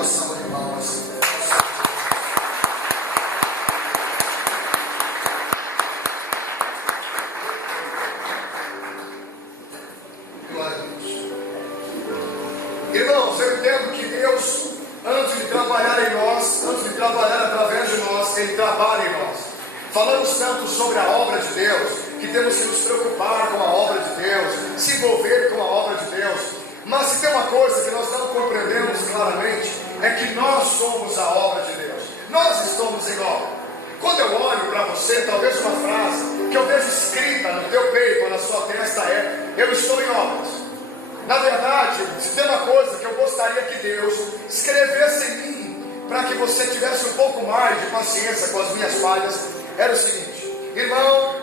uma salva de palmas. Glória a Deus. Irmãos, eu entendo que Deus, antes de trabalhar em nós, antes de trabalhar através de nós, Ele trabalha em nós. Falamos tanto sobre a obra de Deus, que temos que nos preocupar com a obra de Deus, se envolver com a obra de Deus. Mas se tem uma coisa que nós não compreendemos claramente, é que nós somos a obra de Deus. Nós estamos em obra. Quando eu olho para você, talvez uma frase que eu vejo escrita no teu peito ou na sua testa é: eu estou em obras. Na verdade, se tem uma coisa que eu gostaria que Deus escrevesse em mim, para que você tivesse um pouco mais de paciência com as minhas falhas, era o seguinte: irmão,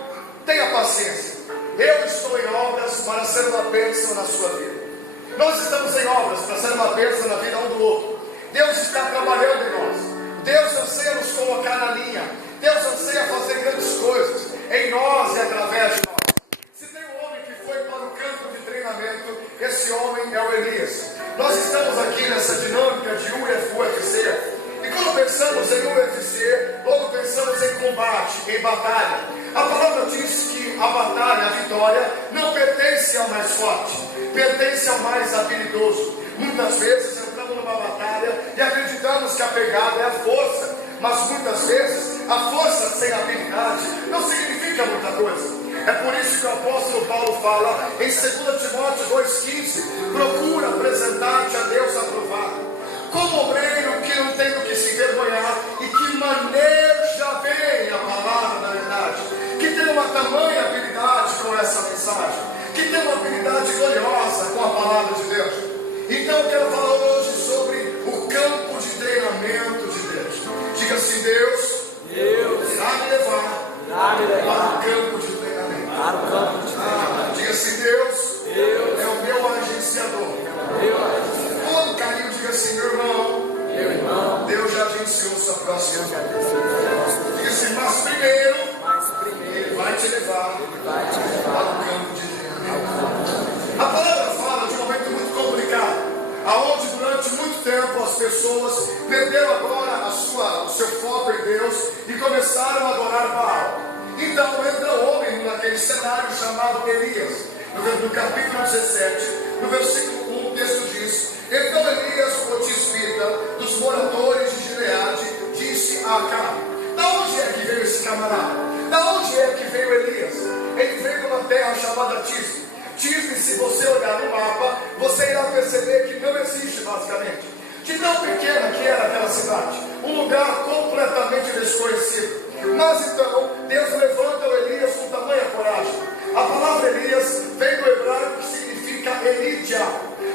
tenha paciência. Eu estou em obras para ser uma bênção na sua vida. Nós estamos em obras para ser uma bênção na vida um do outro. Deus está trabalhando em nós. Deus anseia nos colocar na linha. Deus anseia fazer grandes coisas em nós e através de nós. Se tem um homem que foi para o campo de treinamento, esse homem é o Elias. Nós estamos aqui nessa dinâmica de UFC. E quando pensamos em UFC, logo pensamos em combate, em batalha. A palavra diz que a batalha, a vitória, não pertence ao mais forte, pertence ao mais habilidoso. Muitas vezes entramos numa batalha e acreditamos que a pegada é a força, mas muitas vezes a força sem habilidade não significa muita coisa. É por isso que o apóstolo Paulo fala em 2 Timóteo 2,15: procura apresentar-te a Deus aprovado, como obreiro que não tem do que se envergonhar e que maneja bem a palavra da verdade, que tem uma tamanha habilidade com essa mensagem, que tem uma habilidade gloriosa com a palavra de Deus. Então eu quero falar hoje sobre o campo de treinamento de Deus. Diga assim: Deus irá me levar para o campo de treinamento. Diga assim: Deus é o meu agenciador. Todo carinho, diga assim: meu irmão, Deus já agenciou sua próxima vida. Diga assim: mas primeiro Ele vai te levar para o campo de treinamento. A palavra fala de um momento muito complicado, aonde durante muito tempo as pessoas perderam agora o seu foco em Deus e começaram a adorar Baal. Então entra o homem naquele cenário chamado Elias. No capítulo 17, no versículo 1, o texto diz: então Elias, o tisbita, dos moradores de Gileade, disse a Acabe: da onde é que veio esse camarada? Da onde é que veio Elias? Ele veio de uma terra chamada Tisbe. Tisbe, se você olhar no mapa, você irá perceber que não existe basicamente. De tão pequena que era aquela cidade, um lugar completamente desconhecido. Mas então, Deus levanta o Elias com tamanha coragem. A palavra Elias vem do hebraico que significa Elidia.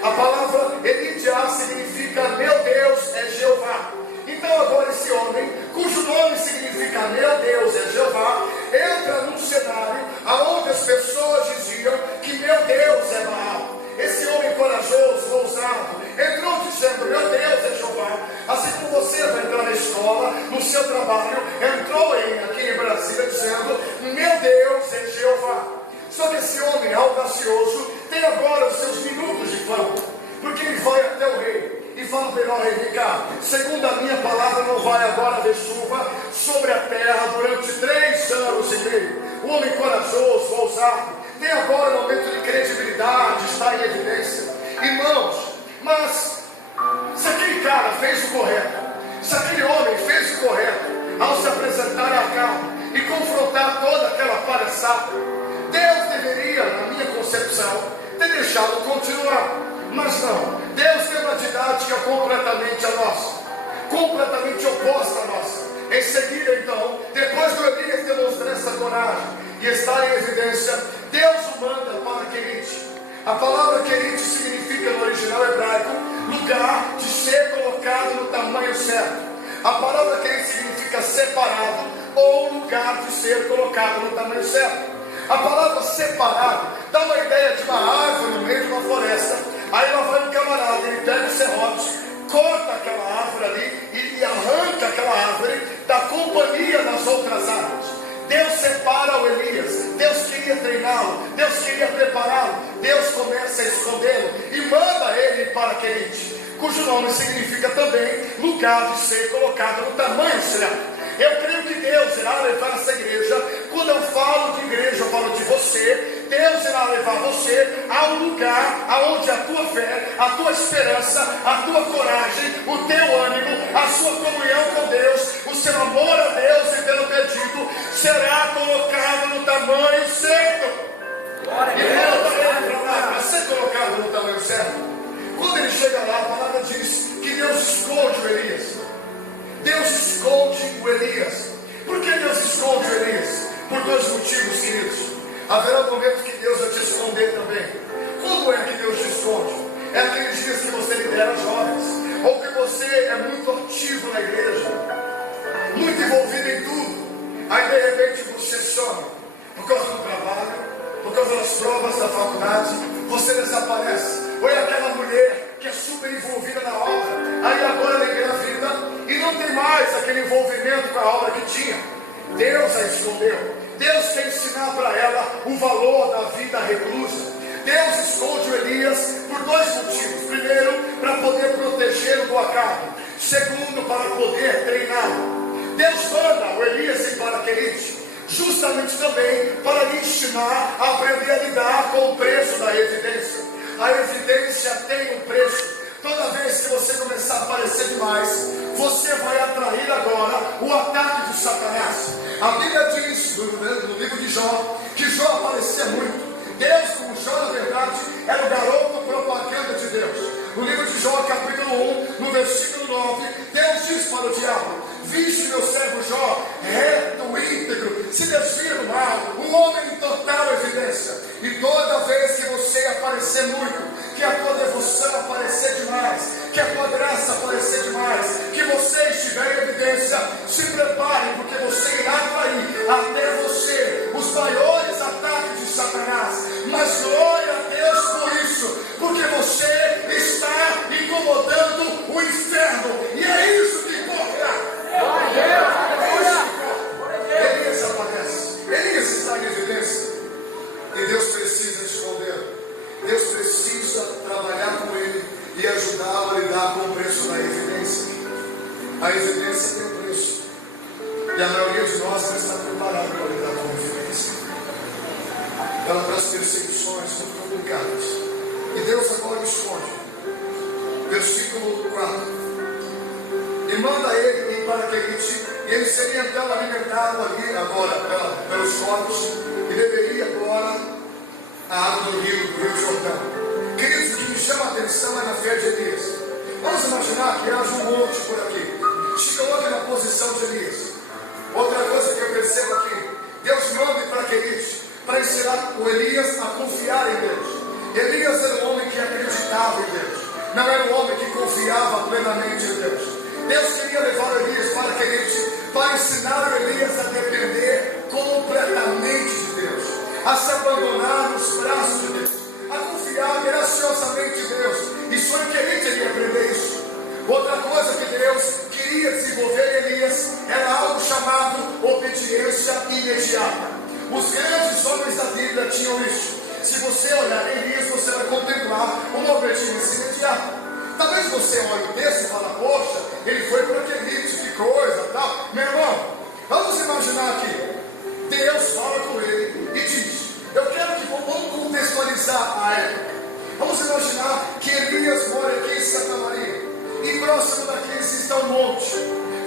A palavra Elidia significa meu Deus é Jeová. Então agora esse homem, cujo nome significa meu Deus é Jeová, entra num cenário onde as pessoas diziam que meu Deus é Baal. Esse homem corajoso, ousado, entrou dizendo: meu Deus é Jeová. Assim como você vai entrar na escola, no seu trabalho, entrou aqui em Brasília dizendo: meu Deus é Jeová. Só que esse homem audacioso tem agora os seus minutos de fama, porque ele vai até o rei e fala para ele: vem cá, segundo a minha palavra, não vai agora haver chuva sobre a terra durante 3 anos e meio. O homem corajoso, ousado, tem agora um momento de credibilidade, está em evidência. Irmãos, mas se aquele cara fez o correto, se aquele homem fez o correto ao se apresentar a Acabe e confrontar toda aquela palhaçada, Deus deveria, na minha concepção, ter deixado continuar. Mas não, Deus tem uma didática completamente a nossa, completamente oposta à nossa. Em seguida, então, depois do Elias demonstrar essa coragem e estar em evidência, Deus o manda para Querite. A palavra Querite significa no original hebraico lugar de ser colocado no tamanho certo. A palavra Querite significa separado ou lugar de ser colocado no tamanho certo. A palavra separado dá uma ideia de uma árvore no meio de uma floresta. Aí lá vai um camarada, ele pega os serrotes, corta aquela árvore ali e arranca aquela árvore da companhia das outras árvores. Deus separa o Elias. Deus queria treiná-lo, Deus queria prepará-lo. Deus começa a escondê-lo e manda ele para Querite. cujo nome significa também lugar de ser colocado no tamanho certo. Eu creio que Deus irá levar essa igreja. Quando eu falo de igreja, eu falo de você. Deus irá levar você a um lugar aonde a tua fé, a tua esperança, a tua coragem, o teu ânimo, a sua comunhão com Deus, o seu amor a Deus e pelo pedido será colocado no tamanho certo. Para ser colocado no tamanho certo, quando ele chega lá, a palavra diz que Deus esconde o Elias. Deus esconde o Elias. Por que Deus esconde o Elias? Por dois motivos, queridos. Haverá momentos que Deus vai te esconder também. Quando é que Deus te esconde? É aqueles dias que você lidera jovens, ou que você é muito ativo na igreja, muito envolvido em tudo. Aí de repente você some por causa do trabalho, por causa das provas da faculdade, você desaparece. Ou é aquela mulher que é super envolvida na obra, aí agora ela engravida e não tem mais aquele envolvimento com a obra que tinha. Deus a escondeu. Deus quer ensinar para ela o valor da vida reclusa. Deus esconde o Elias por dois motivos. Primeiro, para poder protegê-lo do acaso. Segundo, para poder treiná-lo. Deus manda o Elias ir para Querite, justamente também para lhe ensinar a aprender a lidar com o preço da evidência. A evidência tem um preço. Toda vez que você começar a aparecer demais, você vai atrair agora o ataque de Satanás. A Bíblia diz no livro de Jó, que Jó aparecia muito. Deus, como Jó, na verdade, era o garoto propaganda de Deus. No livro de Jó, capítulo 1, no versículo 9, Deus diz para o diabo: viste meu servo Jó, reto, íntegro, se desvia do mal, um homem em total evidência. E toda vez que você aparecer muito, que a tua devoção aparecer demais, que a tua graça aparecer demais, que você estiver em evidência, se prepare, porque você irá atrair até você os maiores ataques de Satanás. Mas glória a Deus por isso, porque você está incomodando o inferno, e é isso que importa. Elias aparece, Elias está em evidência, e Deus precisa esconder. Deus precisa trabalhar com ele e ajudá-lo a lidar com o preço da evidência. A evidência tem um preço, e a maioria de nós não está preparada para lidar com a evidência. Ela traz perseguições muito complicadas, e Deus agora esconde. Versículo 4: e manda ele ir para Querite, e ele seria então alimentado ali agora pelos corpos, e beberia agora a água do Rio Jordão. Queridos, o que me chama a atenção é na fé de Elias. Vamos imaginar que haja um monte por aqui. Chega outro na posição de Elias. Outra coisa que eu percebo aqui: Deus manda ir para Querite para ensinar o Elias a confiar em Deus. Elias era um homem que acreditava em Deus, não era um homem que confiava plenamente em Deus. Deus queria levar Elias para Querite para ensinar o Elias a depender completamente de Deus, a se abandonar nos braços de Deus, a confiar graciosamente em Deus. E só em Querite ele ia aprender isso. Outra coisa que Deus queria desenvolver em Elias era algo chamado obediência imediata. Os grandes homens da Bíblia tinham isso. Se você olhar em Elias, você vai contemplar uma obediência imediata. Talvez você olhe o texto e fale: poxa, ele foi para Querite, que coisa, tal. Meu irmão, vamos imaginar aqui. Deus fala com ele e diz: eu quero que vamos contextualizar a época. Vamos imaginar que Elias mora aqui em Santa Maria, e próximo daqui existe um monte.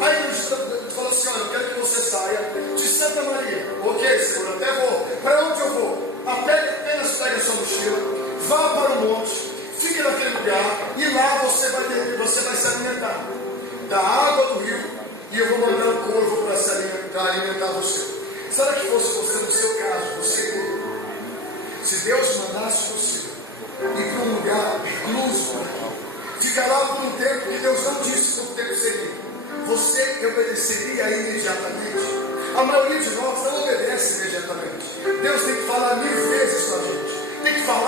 Aí Deus fala assim: olha, eu quero que você saia de Santa Maria. Ok, Senhor, até vou. Para onde eu vou? Apenas pega a sua mochila, vá para o monte, fique naquele lugar, e lá você vai se alimentar da água do rio, e eu vou mandar um corvo para alimentar você. Será que fosse você no seu caso, você, se Deus mandasse você ir para um lugar recluso, ficar lá por um tempo que Deus não disse quanto tempo seria, você obedeceria imediatamente? A maioria de nós não obedece imediatamente. Deus tem que falar 1000 vezes com a gente. Tem que falar.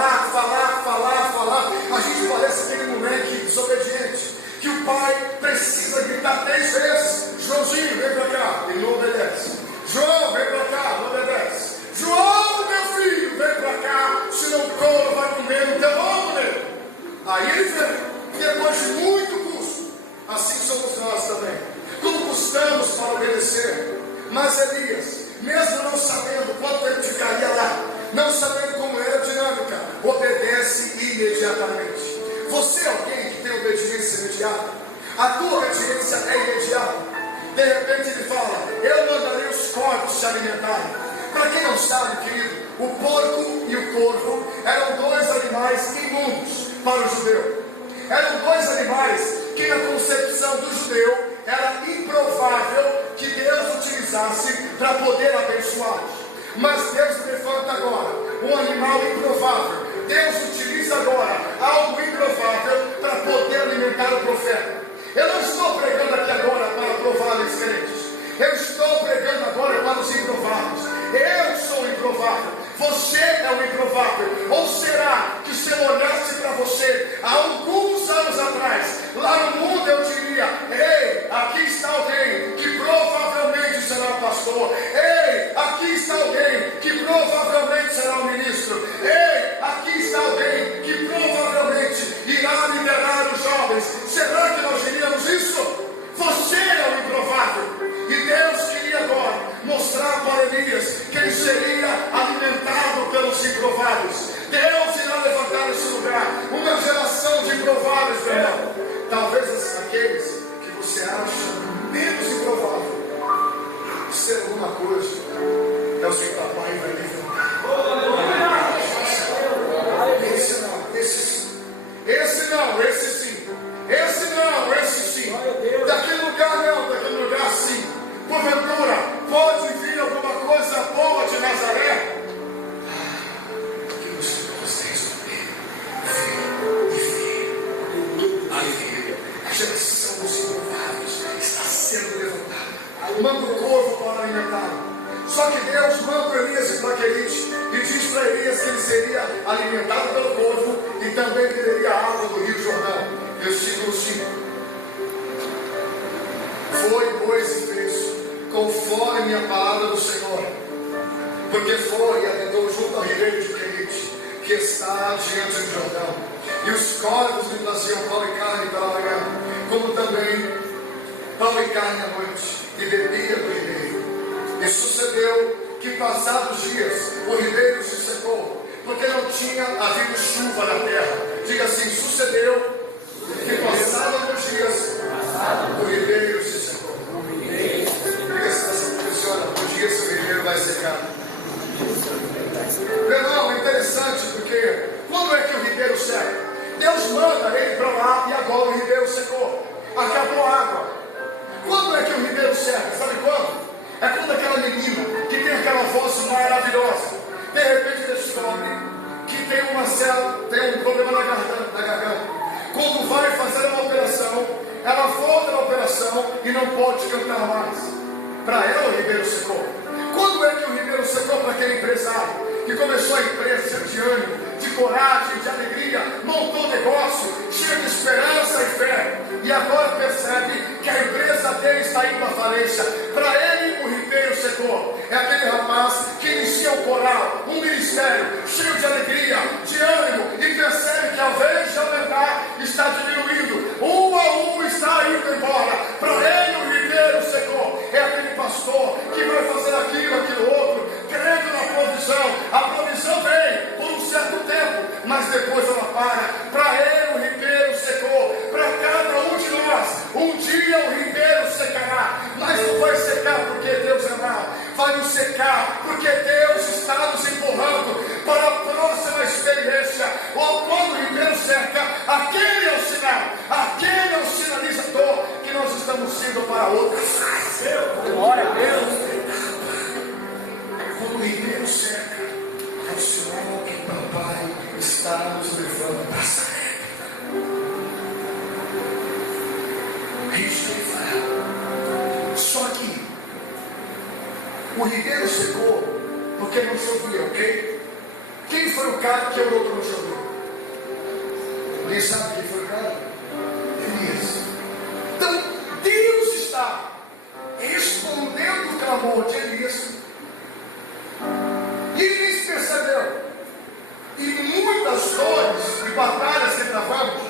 A gente parece aquele moleque desobediente, que o pai precisa gritar 10 vezes: Joãozinho, vem para cá. Ele não obedece. João, vem para cá. Não obedece. João, meu filho, vem para cá. Se não come, vai comer no teu ombro. Aí ele vem. Depois de muito Você é alguém que tem obediência imediata? A tua obediência é imediata. De repente ele fala: eu mandarei os corvos se alimentarem. Para quem não sabe, querido, o porco e o corvo eram dois animais imundos para o judeu. Eram dois animais que na concepção do judeu era improvável que Deus utilizasse para poder abençoá-los. Mas Deus levanta agora um animal improvável. Deus utiliza agora algo improvável para poder alimentar o profeta. Eu não estou pregando aqui agora para prováveis crentes. Eu estou pregando agora para os improváveis. Eu sou o improvável. Você é o improvável. Ou será que se eu olhasse para você há alguns anos atrás, lá no mundo eu diria: ei, aqui está alguém que provavelmente será o pastor. Ei, aqui está alguém que provavelmente será o ministro. Ei, aqui está alguém que provavelmente irá liderar os jovens. Será que nós diríamos isso? Você é o improvável. E Deus queria agora mostrar para Elias que ele seria alimentado pelos improváveis. Deus irá levantar nesse lugar uma geração de improváveis, meu irmão. Talvez aqueles que você acha menos improvável ser alguma coisa, é o seu papai vai levantar. Esse não, esse sim. Esse não, esse sim. Esse não, esse sim. Daquele lugar não, daquele lugar sim. Porventura, pode vir alguma coisa boa de Nazaré? Que vocês a geração dos improváveis está sendo levantada. Manda o corvo para alimentá-lo. Só que Deus manda Elias e Plaquelite e diz para Elias que ele seria alimentado pelo corvo e também beberia a água do Rio Jordão. Versículo 5. Foi, pois, e fez conforme a palavra do Senhor, porque foi e habitou junto ao ribeiro de Querite, que está diante do Jordão, e os corvos lhe traziam pão e carne para a manhã, como também pão e carne à noite, e bebia do ribeiro. E sucedeu que, passados dias, o ribeiro se secou, porque não tinha havido chuva na terra. Diga assim: sucedeu que, passados os dias, o ribeiro se secou. Diga assim: funciona, por dia esse ribeiro vai secar. Meu irmão, é interessante, porque quando é que o ribeiro seca? Deus manda ele para lá e agora o ribeiro secou. Acabou a água. Quando é que o ribeiro seca? Sabe quando? É quando aquela menina que tem aquela voz maravilhosa, de repente descobre que tem um problema na garganta. Quando vai fazer uma operação, ela volta na operação e não pode cantar mais. Para ela o ribeiro secou. Quando é que o ribeiro secou para aquele empresário que começou a empresa cheio de ânimo, de coragem, de alegria, montou um negócio cheio de esperança e fé, e agora percebe que a empresa dele está indo à falência? Para ele o ribeiro secou. É aquele rapaz que inicia um coral, um ministério cheio de alegria, de ânimo, e percebe que ao invés de aumentar, está diminuindo. Um a um está indo embora. Para ele o ribeiro secou. É aquele pastor que vai fazer aquilo outro, crendo na provisão. A provisão vem por um certo tempo, mas depois ela para. Para ele o ribeiro secou. Para cada um de nós, um dia o ribeiro secará, mas não vai secar porque Deus é mau, vai nos secar porque Deus está nos empurrando para a próxima experiência. Ou quando o ribeiro seca, aquele é o sinal, aquele é o sinalizador que nós estamos indo para outra fase. Glória a Deus. Quando o ribeiro seca, é o sinal que o papai está nos levando para sair. Só que o ribeiro secou porque não chovia, ok? Quem foi o cara que orou para não chover? Alguém sabe quem foi o cara? Elias. Então Deus está respondendo o clamor de Elias, e Elias percebeu. E muitas dores e batalhas que travamos,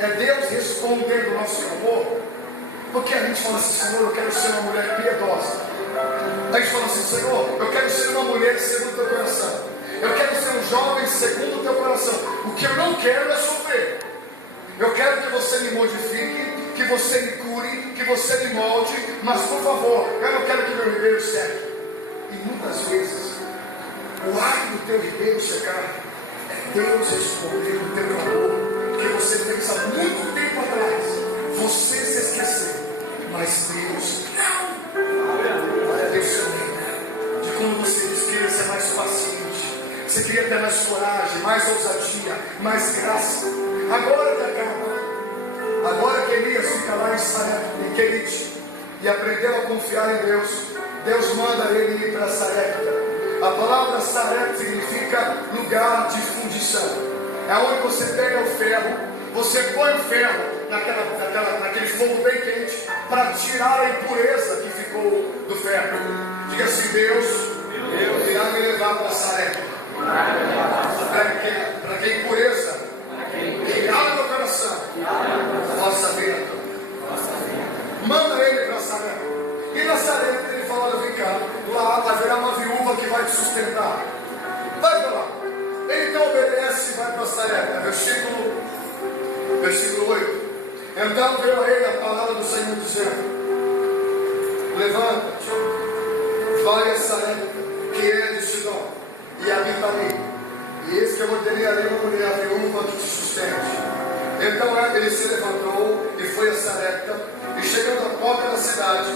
é Deus respondendo o nosso clamor. Porque a gente fala assim: Senhor, eu quero ser uma mulher piedosa. A gente fala assim: Senhor, eu quero ser uma mulher segundo o teu coração. Eu quero ser um jovem segundo o teu coração. O que eu não quero é sofrer. Eu quero que você me modifique, que você me cure, que você me molde, mas por favor, eu não quero que meu ribeiro seque. E muitas vezes, o ato do teu ribeiro secar é Deus respondendo o teu clamor, que você fez há muito tempo atrás. Você se esqueceu, mas Deus não. Olha, Deus se lembra de quando você diz que queria ser mais paciente, você queria ter mais coragem, mais ousadia, mais graça. Agora que acaba, agora que Elias fica lá em Querite e aprendeu a confiar em Deus, Deus manda ele ir para Sarepta. A palavra Sarepta significa lugar de fundição. É onde você pega o ferro, você põe o ferro naquele fogo bem quente para tirar a impureza que ficou do ferro. Diga assim: Deus irá me levar para Sarepta. Para que a impureza que há no meu coração possa vir. Manda ele para Sarepta. E na Sarepta ele fala: olha, vem cá, lá haverá uma viúva que vai te sustentar. Vai para lá. Ele então obedece e vai para Sarepta. Versículo 8. Então veio a ele a palavra do Senhor dizendo: levanta-te, vai a Sarepta, que é de Sidom, e habita ali. E eis que eu ordenei ali uma mulher, a viúva, que te sustente. Então ele se levantou e foi a Sarepta, e chegando à porta da cidade,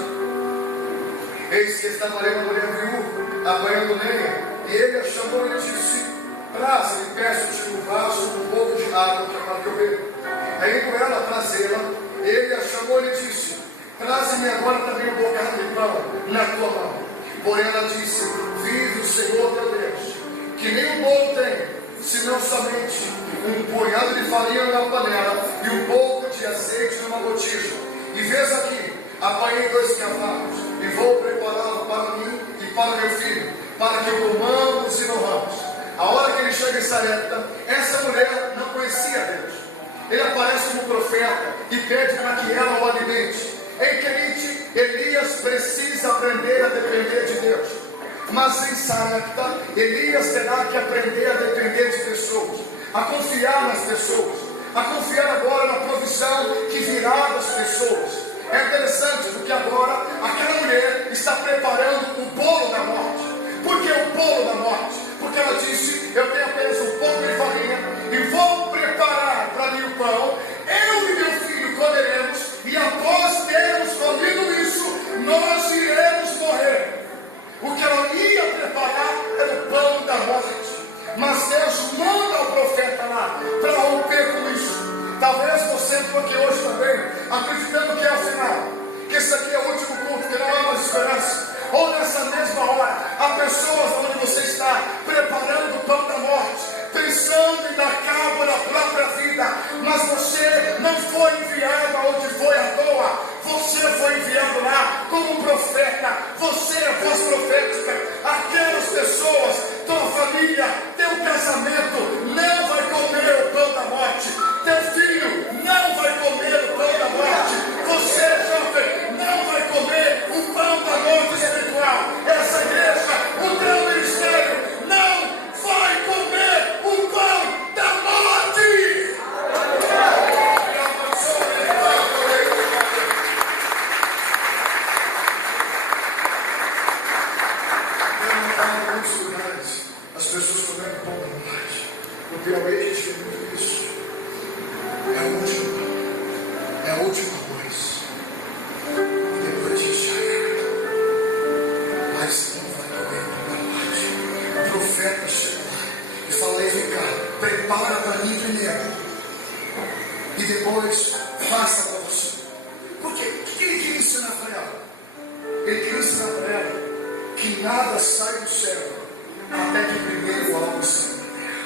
eis que estava ali uma mulher viúva, apanhando lenha, e ele a chamou e disse: traze-me, peço-te um vaso com um pouco de água para que eu beba. Aí com ela trazê-la, ele a chamou e disse: traze-me agora também um bocado de pão na tua mão. Porém ela disse: vive o Senhor teu Deus, que nem um bolo tem, senão somente um punhado de farinha numa panela e um pouco de azeite numa botija. E vês aqui, apanhei 2 cavalos e vou prepará-lo para mim e para meu filho, para que o comamos e morramos. A hora que ele chega em Sarepta, essa mulher não conhecia Deus. Ele aparece como profeta e pede para que ela o alimente. Em Querite, Elias precisa aprender a depender de Deus. Mas em Sarepta, Elias terá que aprender a depender de pessoas, a confiar nas pessoas, a confiar agora na provisão que virá das pessoas. É interessante porque agora aquela mulher está preparando o bolo da morte. Por que o bolo da morte? Porque ela disse: eu tenho apenas um pouco de farinha e vou preparar para mim o pão. Eu e meu filho comeremos, e após termos comido isso, nós iremos morrer. O que ela ia preparar era o pão da morte. Mas Deus manda o profeta lá para romper com isso. Talvez você entrou aqui hoje também, acreditando que é o final, que esse aqui é o último culto, que não há mais esperança. Ou nessa mesma hora, há pessoas onde você está preparando o pão da morte, pensando em dar cabo na própria vida, mas você não foi enviado aonde foi à toa. Você foi enviado lá como um profeta. Você é a voz profética. Aquelas pessoas, tua família, teu casamento não vai comer o pão da morte. Teu filho não vai comer o pão da morte. Você, jovem, não vai comer o pão da morte espiritual. Essa igreja, o teu ministério, não vai comer o pão da morte. Em muitos lugares, as pessoas comendo pão da morte. No Piauí a gente vê muito isso. É o último pão, é o último arroz. Depois a gente já era. Mas não vai comer pão da morte. O profeta chega lá e fala: ei, vem cá, prepara para mim primeiro, e depois faça para você. Por quê? O que ele queria ensinar para ela? Ele queria ensinar para ela que nada sai do céu até que primeiro algo sai da terra.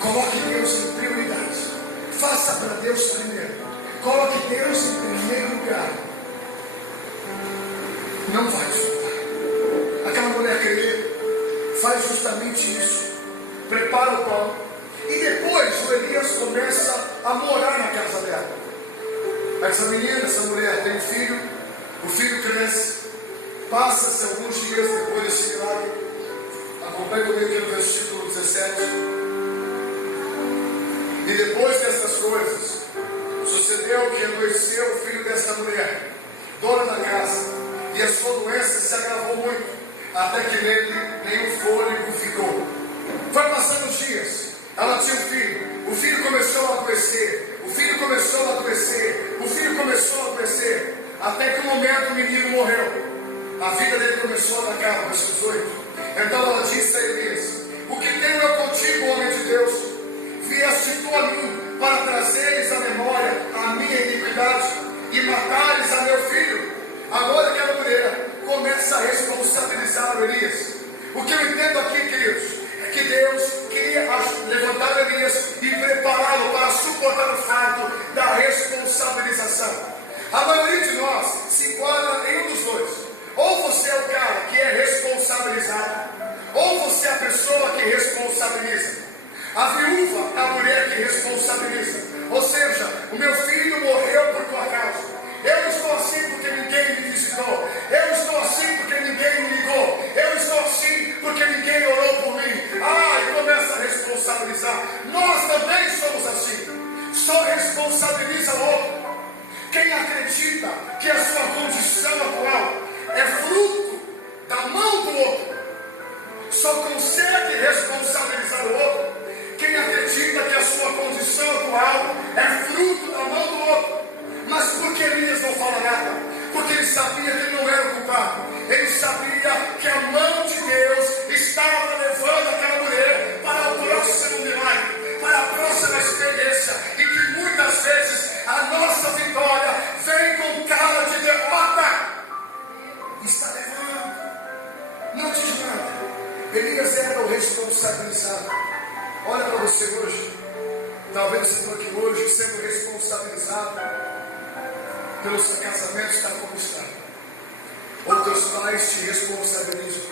Coloque Deus em prioridade. Faça para Deus primeiro. Coloque Deus em primeiro lugar. Não vai faltar. Aquela mulher querida faz justamente isso. Prepara o pão. E depois o Elias começa a morar na casa dela. Essa menina, essa mulher tem um filho. O filho cresce. Passa-se alguns dias depois desse milagre. Acompanhe comigo aqui no versículo 17. E depois dessas coisas, dona da casa, e a sua doença se agravou muito, até que nele nenhum fôlego ficou. Foi passando os dias, ela tinha um filho, o filho começou a adoecer, o filho começou a adoecer, o filho começou a adoecer, até que um momento o menino morreu. A vida dele começou a atacar, verso 18. Então ela disse a Elias: o que tenho eu contigo, homem de Deus? Vieste tu a mim para trazeres à memória a minha iniquidade e matares a meu filho. Agora que a mulher começa a responsabilizar o Elias. O que eu entendo aqui, queridos, é que Deus queria levantar Elias e prepará-lo para suportar o fardo da responsabilização. A maioria de nós se enquadra em um dos dois. Ou você é o cara que é responsabilizado, ou você é a pessoa que responsabiliza. A viúva é a mulher que responsabiliza. Ou seja, o meu filho morreu por tua causa. Eu estou assim porque ninguém me visitou. Eu estou assim porque ninguém me ligou. Eu estou assim porque ninguém orou por mim. E começa a responsabilizar. Nós também somos assim. Só responsabiliza o outro. Quem acredita que a sua condição atual é fruto da mão do outro, só consegue responsabilizar o outro quem acredita que a sua condição atual é fruto da mão do outro. Mas por que Elias não fala nada? Porque ele sabia que ele não era o culpado. Ele sabia que a mão de Deus estava levando aquela mulher para o próximo milagre, para a próxima experiência, e que muitas vezes a nossa vitória vem com cara de derrota. Está levando, não diz nada. Elias era o responsabilizado. Olha para você hoje. Talvez você estou aqui hoje sendo responsabilizado pelo seu casamento estar como está. Ou teus pais te responsabilizam.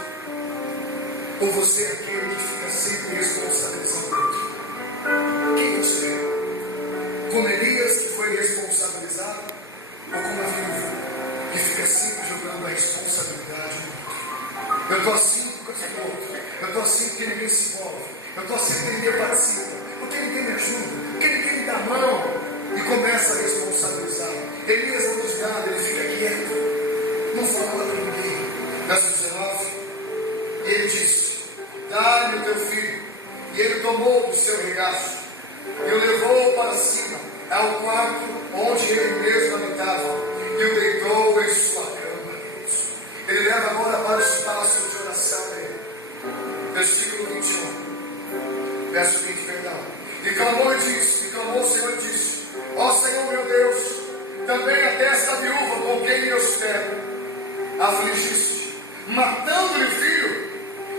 Ou você é aquele que fica sempre responsabilizando o outro. Quem você é? Como Elias, que foi responsabilizado, ou como a viúva que fica sempre jogando a responsabilidade no outro? Eu estou assim por causa do outro. Eu estou assim porque ninguém se envolve. Eu estou assim porque ninguém participa. Porque ninguém me ajuda. Porque ninguém me dá a mão. E começa a responsabilizar. Elias não diz nada, ele fica quieto. Não fala para ninguém. Verso 19. E ele disse: dá-me o teu filho. E ele tomou do seu regaço e o levou para cima, ao quarto onde ele mesmo habitava, e o deitou em sua cama. Ele leva agora para o espaço de oração dele. Versículo 21. Verso 20, perdão. E clamou e disse, e clamou o Senhor e disse: ó Senhor meu Deus, também até esta viúva com quem eu espero afligiste, matando-lhe o filho.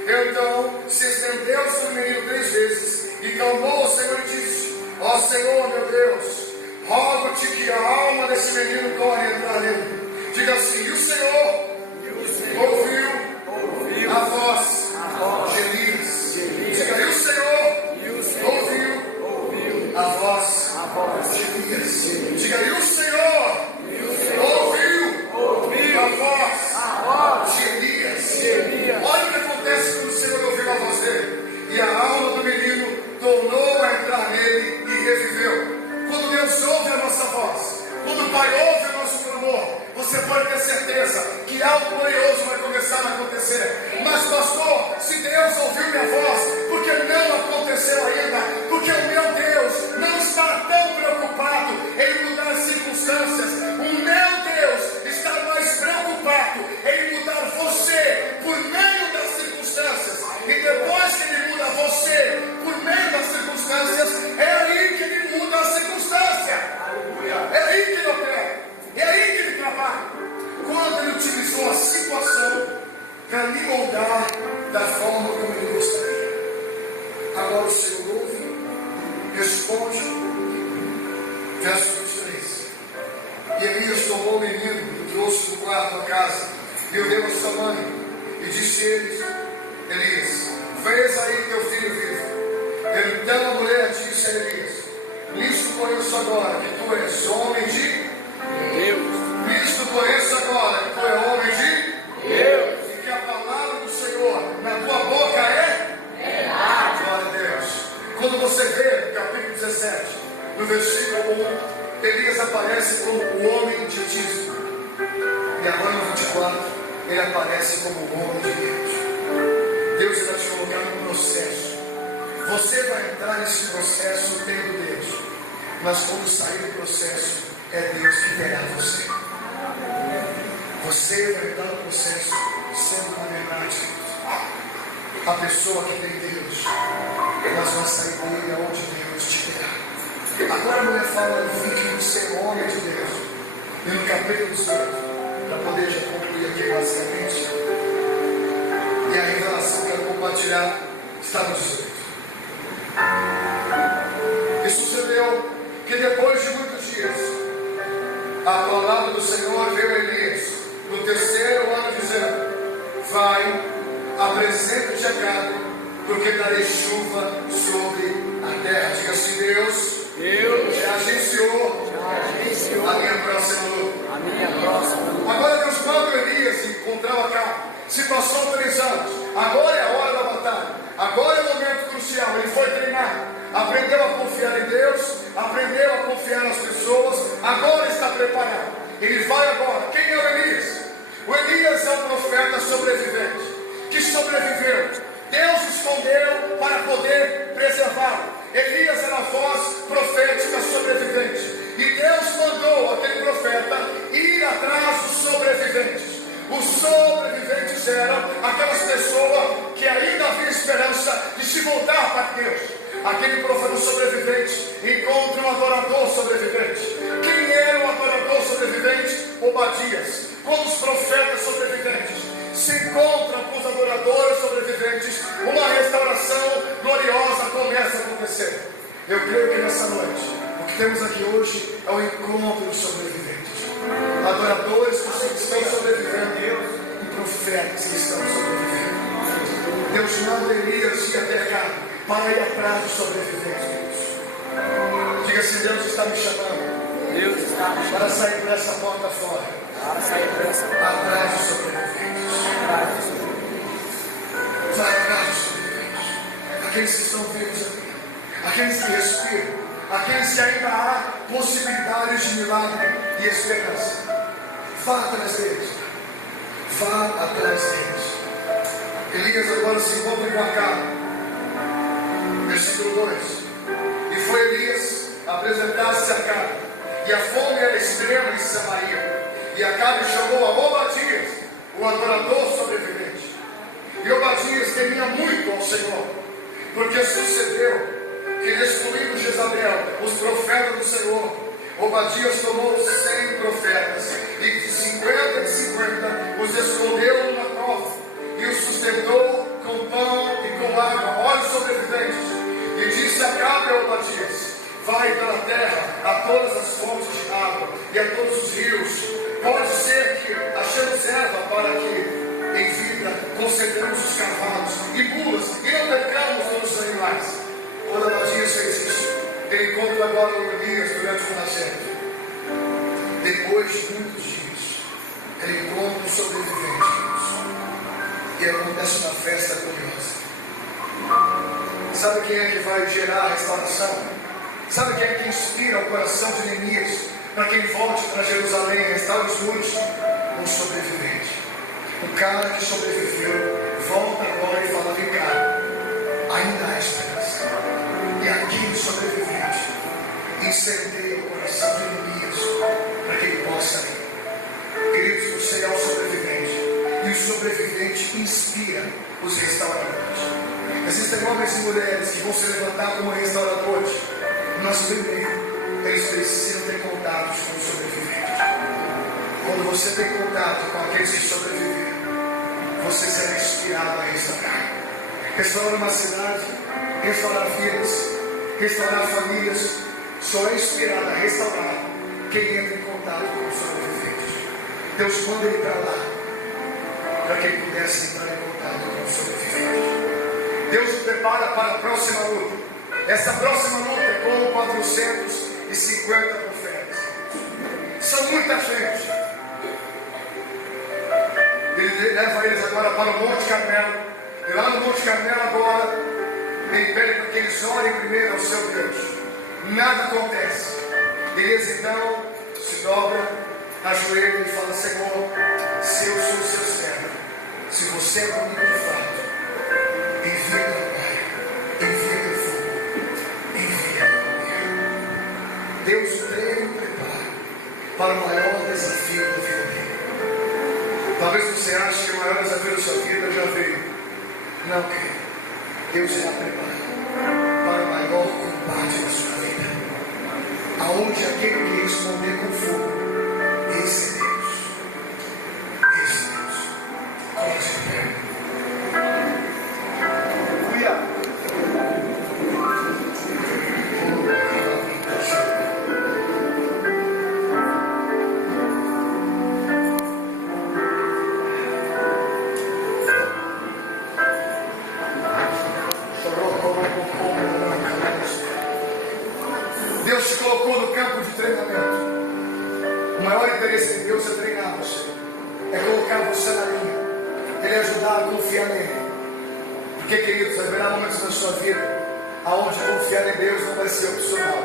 Então se estendeu sobre o menino 3 vezes, e clamou ao Senhor e disse: ó Senhor meu Deus, rogo-te que a alma desse menino torne a entrar nele. Diga assim: e o Senhor ouviu a voz de Elias. Diga: e o Senhor ouviu a voz de Elias. Diga: e o Senhor ouviu a voz de Elias. Olha o que acontece quando o Senhor ouviu a voz dele. E a alma do menino tornou a entrar nele e reviveu. Quando Deus ouve a nossa voz, quando o Pai ouve o nosso clamor, você pode ter certeza que algo glorioso vai começar a acontecer. Mas pastor, se Deus ouviu minha voz, porque não aconteceu ainda? Porque o meu Deus não está tão preocupado em mudar as circunstâncias. O meu Deus está mais preocupado em mudar você por meio das circunstâncias. E depois que Ele muda você por meio das circunstâncias, é aí que Ele muda a circunstância. É aí que Ele opera. É aí que Ele trabalha. Quando Ele utilizou a situação para me moldar da forma como Ele gostaria. Agora o Senhor ouve, responde. Verso 23. E Elias tomou o menino e trouxe do quarto da casa e o deu a sua mãe. E disse Elias: vês aí teu filho vivo. Então a mulher disse a Elias: nisto conheço agora que tu és homem de Deus. Nisto conheço agora que tu és homem de Deus. E que a palavra do Senhor na tua boca é verdade. Glória a Deus. Quando você vê no capítulo 17, no versículo 1, Elias aparece como o homem de dízimo. E agora no 24, ele aparece como o homem de Deus. Deus está te colocando no processo. Você vai entrar nesse processo tendo Deus. Mas quando sair do processo, é Deus que verá você. Você vai entrar no processo sendo, na verdade, a pessoa que tem Deus. Mas vai sair dele aonde Deus te verá. Agora a mulher fala no fim de ser homem de Deus. E no capítulo 18, para poder já concluir aqui basicamente. E a revelação que eu quero compartilhar está no 18. E sucedeu que depois de muitos dias, a palavra do Senhor veio a Elias no terceiro ano, dizendo: vai, apresenta-te a Acabe, porque darei chuva sobre a terra. Diga assim: Deus já agenciou a minha próxima luta. Agora Deus manda Elias encontrar a Acabe. Situação autorizada. Agora é a hora da batalha. Agora é o momento crucial. Ele foi treinar. Aprendeu a confiar em Deus. Aprendeu a confiar nas pessoas. Agora está preparado. Ele vai agora. Quem é o Elias? O Elias é um profeta sobrevivente. Que sobreviveu. Deus escondeu para poder preservá-lo. Elias era a voz profética sobrevivente. E Deus mandou aquele profeta ir atrás dos sobreviventes. Os sobreviventes eram aquelas pessoas que ainda havia esperança de se voltar para Deus. Aquele profeta sobrevivente encontra um adorador sobrevivente. Quem era o adorador sobrevivente? Obadias. Quando os profetas sobreviventes se encontram com os adoradores sobreviventes, uma restauração gloriosa começa a acontecer. Eu creio que nessa noite, o que temos aqui hoje é o encontro dos sobreviventes. Adoradores que estão sobrevivendo e profetas que estão sobrevivendo. Deus manda Elias ir até cá para ir atrás dos sobreviventes. Diga assim: Deus está me chamando. Deus está me chamando para sair por essa porta fora. Para sair por essa porta atrás dos sobreviventes. Vai atrás dos sobreviventes. Aqueles que estão vivos aqui. Aqueles que respiram. Aqueles que ainda há possibilidades de milagre e esperança. Vá atrás deles. Vá atrás deles. Elias agora se encontra com Acabe. Versículo 2. E foi Elias apresentar-se a Acabe. E a fome era extrema em Samaria. E Acabe chamou a Obadias, o adorador sobrevivente. E Obadias temia muito ao Senhor. Porque sucedeu que, destruindo Jezabel, os profetas do Senhor, Obadias tomou 100 profetas, e de 50 em 50 os escondeu numa cova, e os sustentou com pão e com água. Olha os sobreviventes. E disse Acabe a Obadias: vai pela terra a todas as fontes de água e a todos os rios. Pode ser que achemos erva para que em vida concedamos os cavalos e mulas e não percamos todos os animais. Quando Obadias fez isso, ele encontra agora o Elias durante o nascimento. Depois de muitos dias, ele encontra os sobreviventes. E acontece uma festa gloriosa. Sabe quem é que vai gerar a restauração? Sabe quem é que inspira o coração de Neemias para que ele volte para Jerusalém e restaure os muros? Um sobrevivente. Um cara que sobreviveu volta agora e fala: vem cá, ainda há esperança. E aquele sobrevivente incendeia o coração de Neemias para que ele possa ir. Queridos, você é o sobrevivente. E o sobrevivente inspira os restauradores. Existem homens e mulheres que vão se levantar como restauradores. Mas primeiro, eles precisam ter contatos com os sobreviventes. Quando você tem contato com aqueles que sobreviveram, você será inspirado a restaurar. Restaurar uma cidade, restaurar vidas, restaurar famílias. Só é inspirado a restaurar quem entra em contato com os sobreviventes. Deus manda ele para lá, para que ele pudesse entrar em contato com os sobreviventes. Deus o prepara para a próxima luta. Essa próxima luta é com 450 profetas. São muita gente. Ele leva eles agora para o Monte Carmelo. E lá no Monte Carmelo agora, ele pede para que eles orem primeiro ao seu Deus. Nada acontece. Elias então se dobra ajoelha e fala: Senhor, se eu sou seu servo, se você é comigo de fato, envia teu Pai, envia teu fogo, envia teu poder. Deus o treina e o prepara para o maior desafio da vida dele. Talvez você ache que o maior desafio da sua vida já veio. Não, querido. Deus irá preparar para o maior combate da sua vida, aonde aquele que responder com fogo, esse é Deus. Esse é Deus. Coloque-se de pé. Deus te colocou no campo de treinamento. O maior interesse de Deus é treinar você, é colocar você na linha, Ele ajudar a confiar nele. Porque, queridos, haverá momentos na sua vida aonde confiar em Deus não vai ser opcional,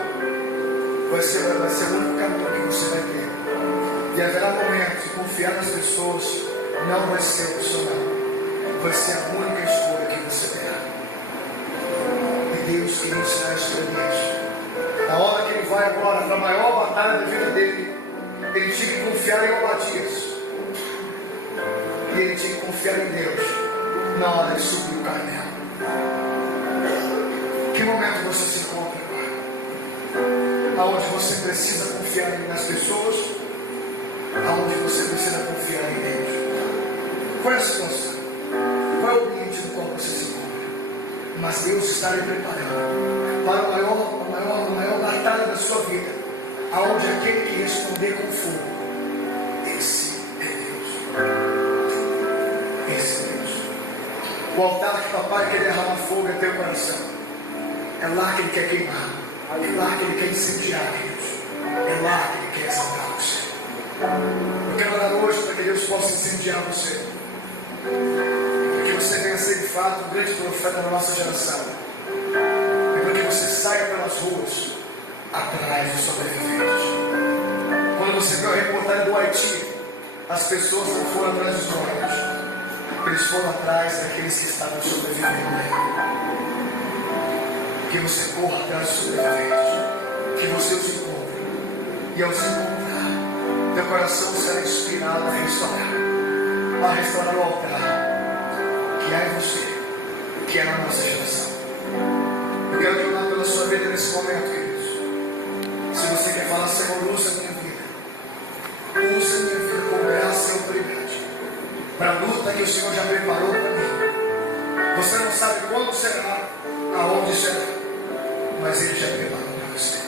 vai ser o único caminho que você vai ter. E haverá momentos que confiar nas pessoas não vai ser opcional, vai ser a única escolha que você terá. E Deus queria ensinar isso para Deus. Na hora que ele vai agora para a maior batalha da vida dele, ele tinha que confiar em Obadias. E ele tinha que confiar em Deus na hora de subir o Carmelo. Que momento você se encontra agora? Aonde você precisa confiar nas pessoas, aonde você precisa confiar em Deus. Qual é a situação? Qual é o ambiente no qual você se encontra? Mas Deus está lhe preparando para a maior batalha da sua vida, aonde aquele que responder com fogo, esse é Deus. Esse é Deus. O altar que papai quer derramar fogo é teu coração. É lá que ele quer queimar, é lá que ele quer incendiar, Deus. É lá que ele quer exaltar você. Eu quero orar hoje para que Deus possa incendiar você, para que você venha ser de fato um grande profeta da nossa geração, e para que você saia pelas ruas atrás dos sobreviventes. Quando você viu a reportagem do Haiti, as pessoas não foram atrás dos mortos, eles foram atrás daqueles que estavam sobrevivendo. Que você corra atrás dos sobreviventes, que você os encontre, e ao os encontrar, teu coração será inspirado a restaurar o altar que há em você, que é na nossa geração. Eu quero te orar pela sua vida nesse momento, queridos. Se você quer falar: Senhor, usa a minha vida, usa a minha vida com graça e autoridade para a luta que o Senhor já preparou para mim. Você não sabe quando será, aonde será, mas Ele já preparou para você.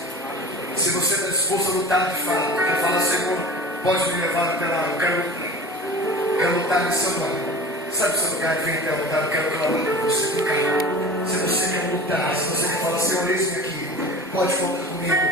Se você está disposto a lutar de fato, quer falar: Senhor, pode me levar até lá, eu quero lutar nesse seu nome. Sabe o seu lugar? Vem até o lugar, eu quero clamar por você. Se você quer lutar, se você quer falar: Senhor, eis-me aqui, pode falar comigo.